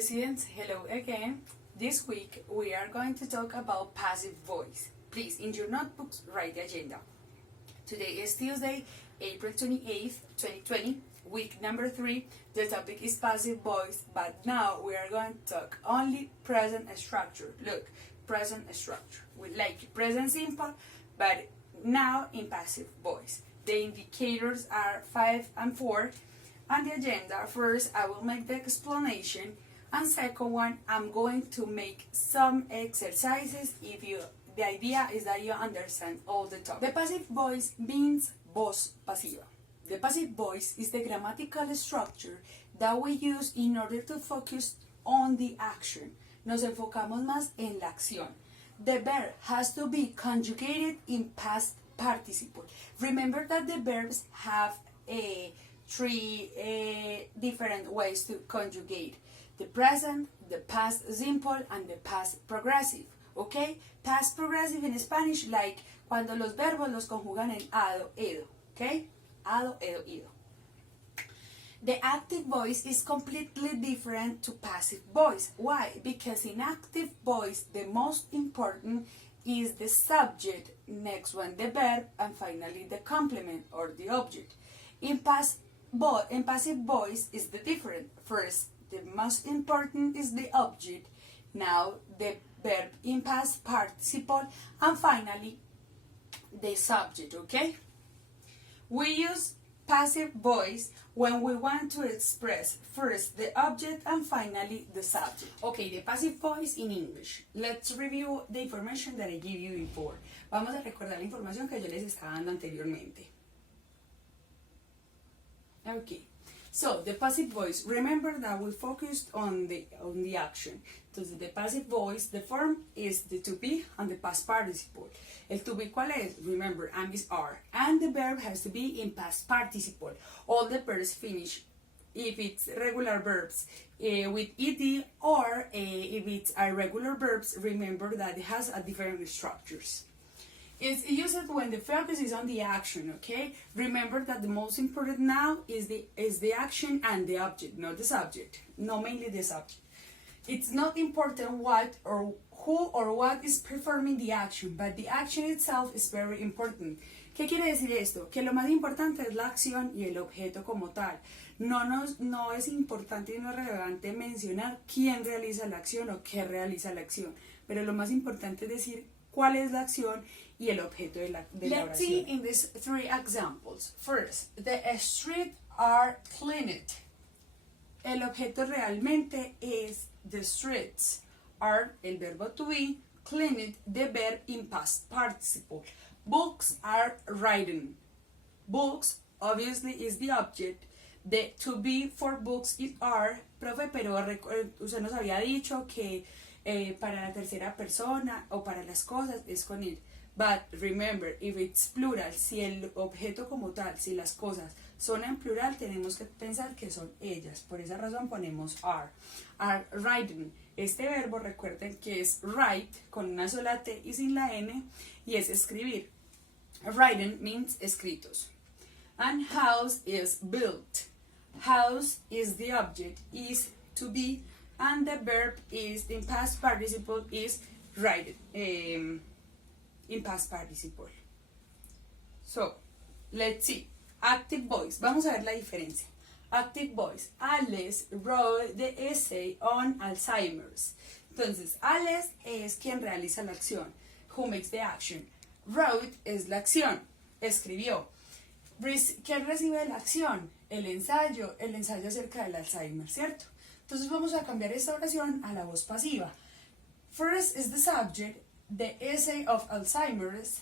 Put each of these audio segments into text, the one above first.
Students, hello again. This week we are going to talk about passive voice. Please, in your notebooks, write the agenda. Today is Tuesday, April 28th, 2020, week number 3. The topic is passive voice, but now we are going to talk only present structure. Look, present structure. We like present simple, but now in passive voice. The indicators are 5 and 4. On the agenda, first I will make the explanation, and second one, I'm going to make some exercises. The idea is that you understand all the topic. The passive voice means voz pasiva. The passive voice is the grammatical structure that we use in order to focus on the action. Nos enfocamos más en la acción. The verb has to be conjugated in past participle. Remember that the verbs have three different ways to conjugate: the present, the past simple, and the past progressive. Okay? Past progressive in Spanish, like cuando los verbos los conjugan en ado, edo. Okay? Ado, edo, ido. The active voice is completely different to passive voice. Why? Because in active voice, the most important is the subject, next one the verb, and finally the complement or the object. In passive voice is the different. First, the most important is the object, now the verb in past participle, and finally the subject, okay? We use passive voice when we want to express first the object and finally the subject. Okay, the passive voice in English. Let's review the information that I gave you before. Vamos a recordar la información que yo les estaba dando anteriormente. Okay, so the passive voice, remember that we focused on the action. Entonces, the passive voice, the form is the to be and the past participle. El to be, ¿cuál es? Remember, am is are. And the verb has to be in past participle. All the verbs finish, if it's regular verbs, with ed, or if it's irregular verbs, remember that it has a different structures. It's used when the focus is on the action, okay? Remember that the most important now is the action and the object, not the subject, not mainly the subject. It's not important what or who or what is performing the action, but the action itself is very important. ¿Qué quiere decir esto? Que lo más importante es la acción y el objeto como tal. No es importante y no es relevante mencionar quién realiza la acción o qué realiza la acción, pero lo más importante es decir cuál es la acción y el objeto de la oración. Let's see in these 3 examples. First, the streets are cleaned. El objeto realmente es the streets. Are, el verbo to be, cleaned, the verb in past participle. Books are written. Books, obviously, is the object. The to be for books is are. Profe, pero usted nos había dicho que para la tercera persona o para las cosas es con it. But remember, if it's plural, si el objeto como tal, si las cosas son en plural, tenemos que pensar que son ellas. Por esa razón ponemos are. Are written. Este verbo, recuerden que es write con una sola T y sin la N, y es escribir. Written means escritos. And house is built. House is the object, is to be, and the verb is in past participle is written. In past participle. So, let's see. Active voice. Vamos a ver la diferencia. Active voice. Alex wrote the essay on Alzheimer's. Entonces, Alex es quien realiza la acción. Who makes the action. Wrote es la acción. Escribió. ¿Quién recibe la acción? El ensayo acerca del Alzheimer, ¿cierto? Entonces vamos a cambiar esta oración a la voz pasiva. First is the subject. The essay of Alzheimer's,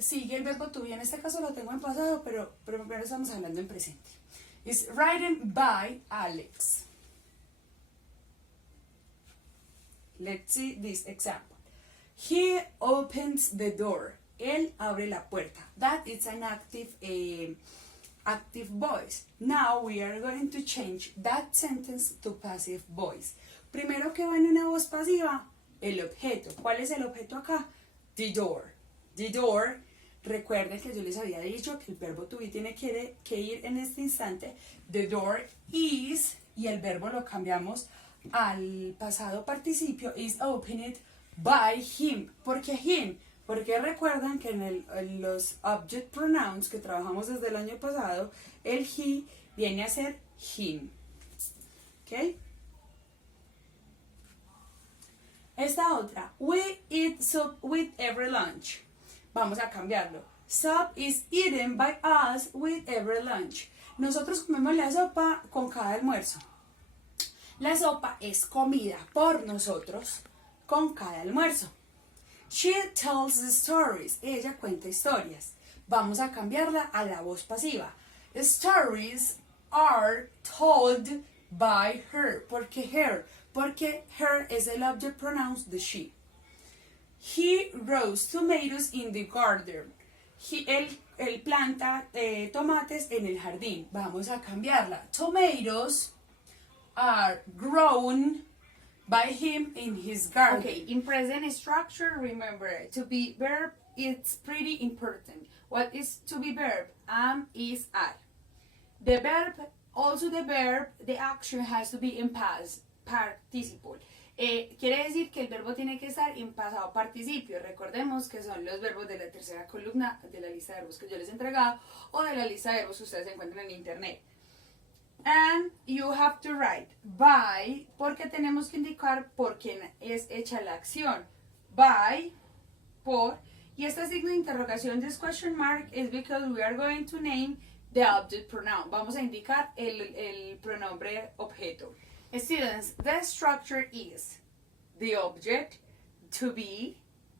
sigue el verbo to be, en este caso lo tengo en pasado, pero primero estamos hablando en presente. It's written by Alex. Let's see this example. He opens the door. Él abre la puerta. That is an active voice. Now we are going to change that sentence to passive voice. Primero que va en una voz pasiva, el objeto. ¿Cuál es el objeto acá? The door. The door. Recuerden que yo les había dicho que el verbo to be tiene que ir en este instante. The door is y el verbo lo cambiamos al pasado participio, is opened by him. ¿Por qué him? Porque recuerdan que en los object pronouns que trabajamos desde el año pasado, el he viene a ser him. ¿Ok? Esta otra, we eat soup with every lunch. Vamos a cambiarlo. Soup is eaten by us with every lunch. Nosotros comemos la sopa con cada almuerzo. La sopa es comida por nosotros con cada almuerzo. She tells the stories. Ella cuenta historias. Vamos a cambiarla a la voz pasiva. Stories are told by her. ¿Por qué her? Porque her es el object pronouns de she. He grows tomatoes in the garden. Él planta tomates en el jardín. Vamos a cambiarla. Tomatoes are grown by him in his garden. Okay, in present structure, remember, to be verb, it's pretty important. What is to be verb? Am, is, are. The verb, the action has to be in past participle. Quiere decir que el verbo tiene que estar en pasado participio. Recordemos que son los verbos de la tercera columna de la lista de verbos que yo les he entregado o de la lista de verbos que ustedes encuentran en internet. And you have to write by, porque tenemos que indicar por quién es hecha la acción. By, por, y este signo de interrogación, this question mark, is because we are going to name the object pronoun. Vamos a indicar el pronombre objeto. Students, the structure is the object, to be,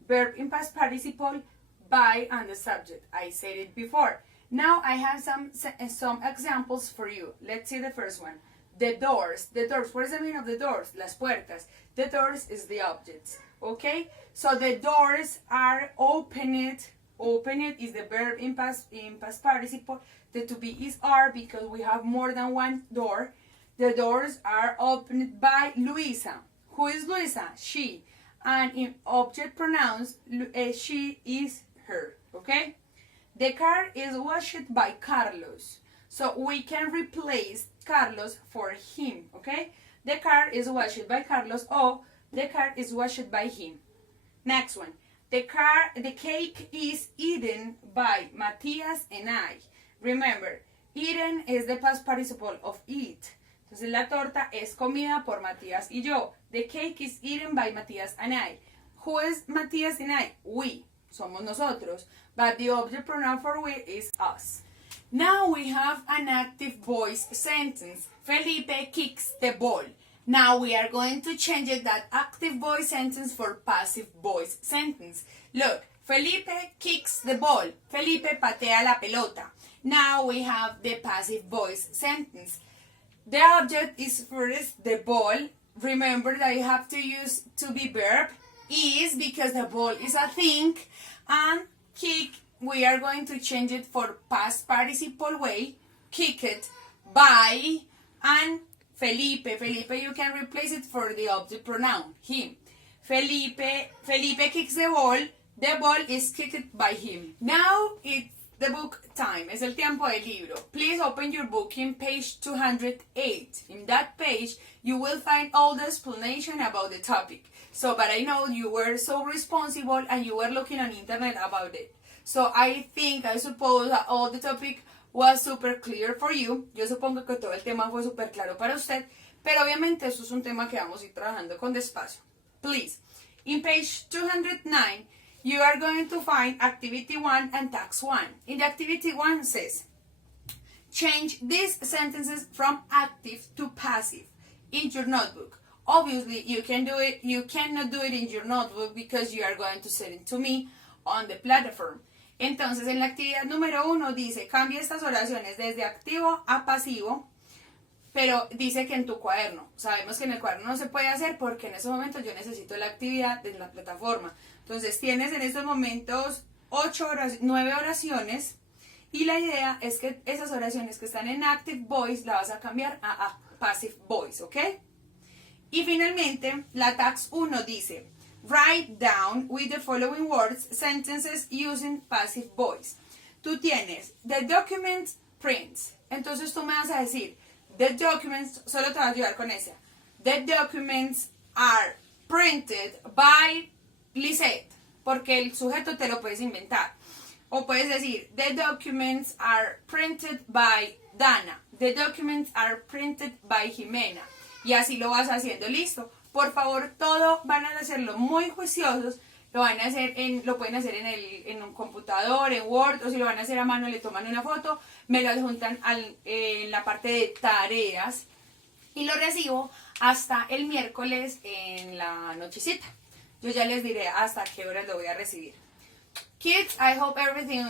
verb in past participle, by, and the subject. I said it before. Now I have some examples for you. Let's see the first one. The doors. The doors. What is the meaning of the doors? Las puertas. The doors is the objects. Okay? So the doors are opened. Opened is the verb in past participle. The to be is are because we have more than one door. The doors are opened by Luisa. Who is Luisa? She. And in object pronouns, she is her. Okay? The car is washed by Carlos. So we can replace Carlos for him. Okay? The car is washed by Carlos or the car is washed by him. Next one. The cake is eaten by Matías and I. Remember, eaten is the past participle of eat. Entonces la torta es comida por Matías y yo. The cake is eaten by Matías and I. Who is Matías and I? We. Somos nosotros. But the object pronoun for we is us. Now we have an active voice sentence. Felipe kicks the ball. Now we are going to change that active voice sentence for passive voice sentence. Look, Felipe kicks the ball. Felipe patea la pelota. Now we have the passive voice sentence. The object is first the ball. Remember that you have to use to be verb. Is because the ball is a thing. And kick, we are going to change it for past participle way. Kick it by. And Felipe, you can replace it for the object pronoun, him. Felipe kicks the ball is kicked by him. Now it's the book time, es el tiempo del libro. Please open your book in page 208. In that page, you will find all the explanation about the topic. So, but I know you were so responsible and you were looking on internet about it. So I suppose that all the topic was super clear for you. Yo supongo que todo el tema fue super claro para usted, pero obviamente esto es un tema que vamos a ir trabajando con despacio. Please, in page 209, you are going to find activity 1 and task 1. In the activity 1 says, change these sentences from active to passive in your notebook. Obviously, you cannot do it in your notebook because you are going to send it to me on the platform. Entonces, en la actividad número 1 dice, cambia estas oraciones desde activo a pasivo, pero dice que en tu cuaderno. Sabemos que en el cuaderno no se puede hacer porque en estos momentos yo necesito la actividad en la plataforma. Entonces, tienes en estos momentos 9 oraciones y la idea es que esas oraciones que están en active voice la vas a cambiar a passive voice, ¿ok? Y finalmente, la task 1 dice, write down with the following words sentences using passive voice. Tú tienes, the document prints. Entonces tú me vas a decir, The documents, solo te voy a ayudar con esa. The documents are printed by Lisette, porque el sujeto te lo puedes inventar. O puedes decir, the documents are printed by Dana. The documents are printed by Jimena. Y así lo vas haciendo, listo. Por favor, todo van a hacerlo muy juiciosos. Lo pueden hacer en un computador, en Word, o si lo van a hacer a mano, le toman una foto, me lo adjuntan en la parte de tareas y lo recibo hasta el miércoles en la nochecita. Yo ya les diré hasta qué horas lo voy a recibir. Kids, I hope everything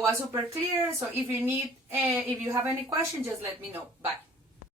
was super clear. So if you have any questions, just let me know. Bye.